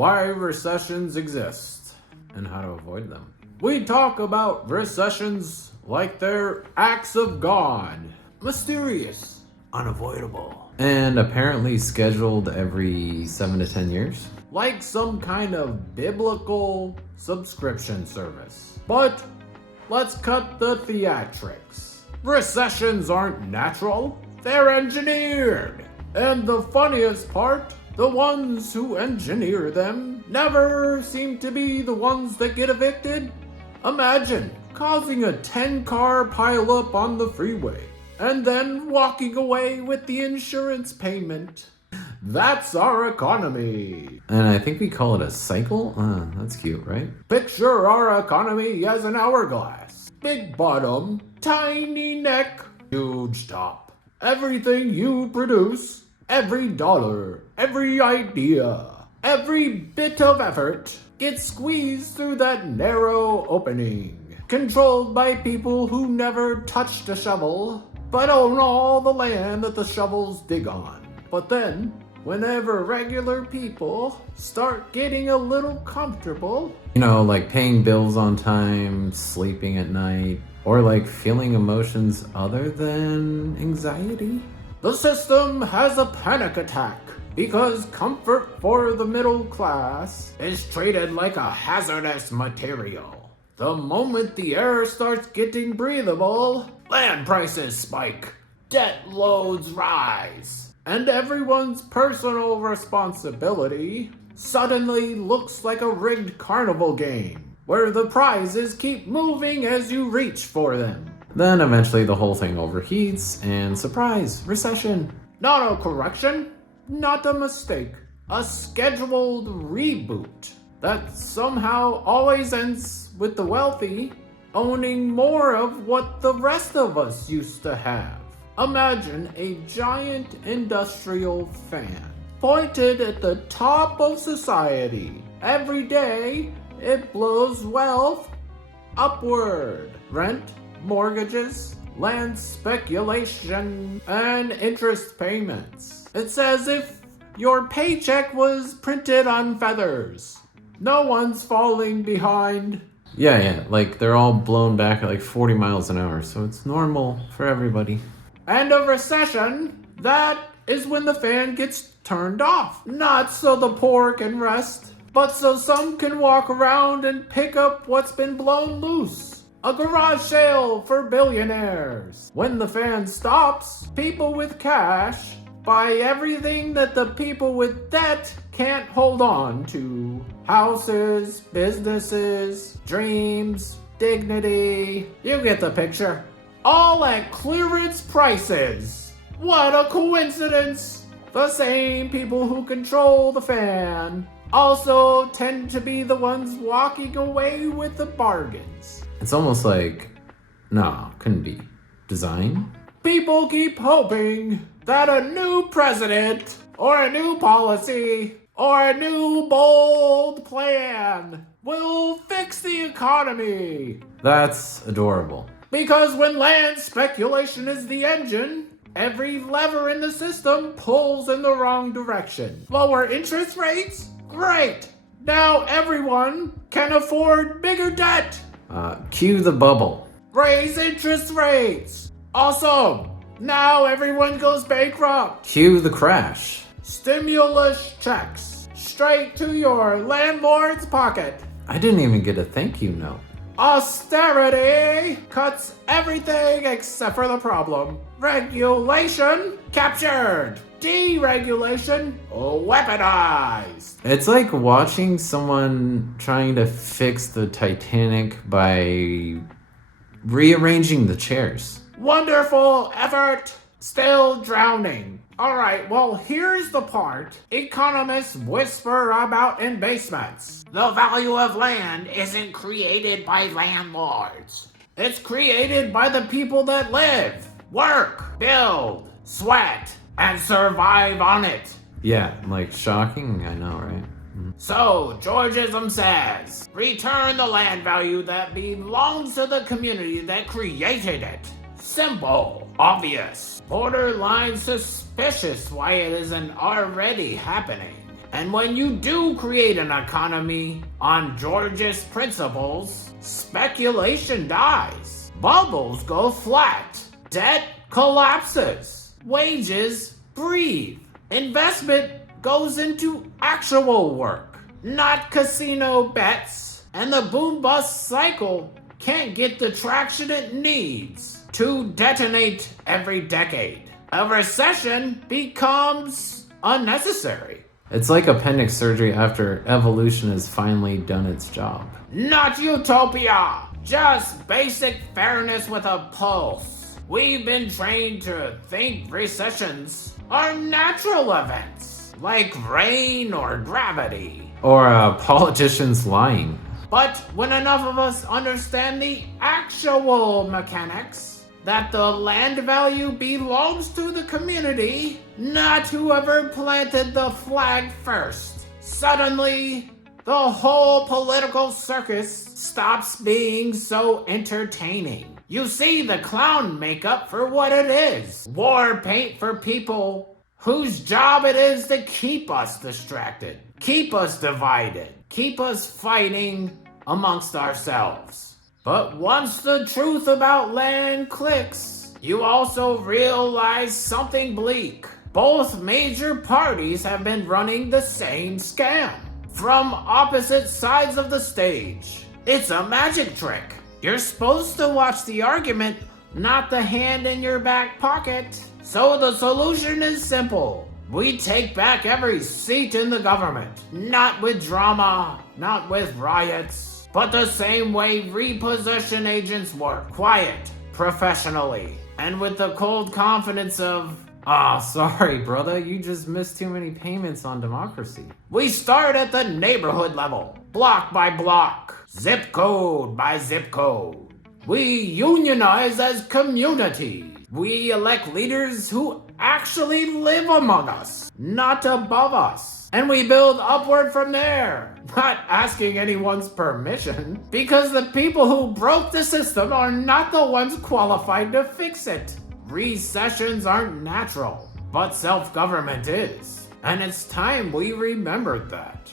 why recessions exist and how to avoid them. We talk about recessions like they're acts of God, mysterious, unavoidable, and apparently scheduled every 7 to 10 years. Like some kind of biblical subscription service. But let's cut the theatrics. Recessions aren't natural, they're engineered. And the funniest part, the ones who engineer them never seem to be the ones that get evicted. Imagine causing a 10-car pileup on the freeway and then walking away with the insurance payment. That's our economy. And I think we call it a cycle? That's cute, right? Picture our economy as an hourglass. Big bottom, tiny neck, huge top. Everything you produce, every dollar, every idea, every bit of effort gets squeezed through that narrow opening. Controlled by people who never touched a shovel, but own all the land that the shovels dig on. But then, whenever regular people start getting a little comfortable, like paying bills on time, sleeping at night, or like feeling emotions other than anxiety, the system has a panic attack because comfort for the middle class is treated like a hazardous material. The moment the air starts getting breathable, land prices spike, debt loads rise, and everyone's personal responsibility suddenly looks like a rigged carnival game, where the prizes keep moving as you reach for them. Then eventually the whole thing overheats, and surprise, recession. Not a correction, not a mistake, a scheduled reboot that somehow always ends with the wealthy owning more of what the rest of us used to have. Imagine a giant industrial fan pointed at the top of society. Every day, it blows wealth upward. Rent, mortgages, land speculation, and interest payments. It's as if your paycheck was printed on feathers. No one's falling behind. Yeah, like they're all blown back at like 40 miles an hour, so it's normal for everybody. And a recession, that is when the fan gets turned off. Not so the poor can rest, but so some can walk around and pick up what's been blown loose. A garage sale for billionaires. When the fan stops, people with cash buy everything that the people with debt can't hold on to. Houses, businesses, dreams, dignity. You get the picture. All at clearance prices. What a coincidence! The same people who control the fan also tend to be the ones walking away with the bargains. It's almost like, no, couldn't be. Design? People keep hoping that a new president, or a new policy, or a new bold plan will fix the economy. That's adorable. Because when land speculation is the engine, every lever in the system pulls in the wrong direction. Lower interest rates? Great! Now everyone can afford bigger debt. Cue the bubble. Raise interest rates. Awesome! Now everyone goes bankrupt. Cue the crash. Stimulus checks straight to your landlord's pocket. I didn't even get a thank you note. Austerity cuts everything except for the problem. Regulation captured. Deregulation weaponized. It's like watching someone trying to fix the Titanic by rearranging the chairs. Wonderful effort, still drowning. Alright, well here's the part economists whisper about in basements. The value of land isn't created by landlords. It's created by the people that live, work, build, sweat, and survive on it. Yeah, like shocking, I know, right? So, Georgism says, return the land value that belongs to the community that created it. Simple, obvious, borderline suspicious why it isn't already happening. And when you do create an economy on George's principles, speculation dies, bubbles go flat, debt collapses, wages breathe, investment goes into actual work, not casino bets, and the boom-bust cycle can't get the traction it needs to detonate every decade. A recession becomes unnecessary. It's like appendix surgery after evolution has finally done its job. Not utopia, just basic fairness with a pulse. We've been trained to think recessions are natural events, like rain or gravity. Or politicians lying. But when enough of us understand the actual mechanics, that the land value belongs to the community, not whoever planted the flag first, suddenly the whole political circus stops being so entertaining. You see the clown makeup for what it is. War paint for people whose job it is to keep us distracted, keep us divided, keep us fighting amongst ourselves. But once the truth about land clicks, you also realize something bleak. Both major parties have been running the same scam from opposite sides of the stage. It's a magic trick. You're supposed to watch the argument, not the hand in your back pocket. So the solution is simple. We take back every seat in the government, not with drama, not with riots, but the same way repossession agents work, quiet, professionally, and with the cold confidence of, sorry, brother, you just missed too many payments on democracy. We start at the neighborhood level, block by block, zip code by zip code. We unionize as communities. We elect leaders who actually live among us, not above us. And we build upward from there, not asking anyone's permission, because the people who broke the system are not the ones qualified to fix it. Recessions aren't natural, but self-government is. And it's time we remembered that.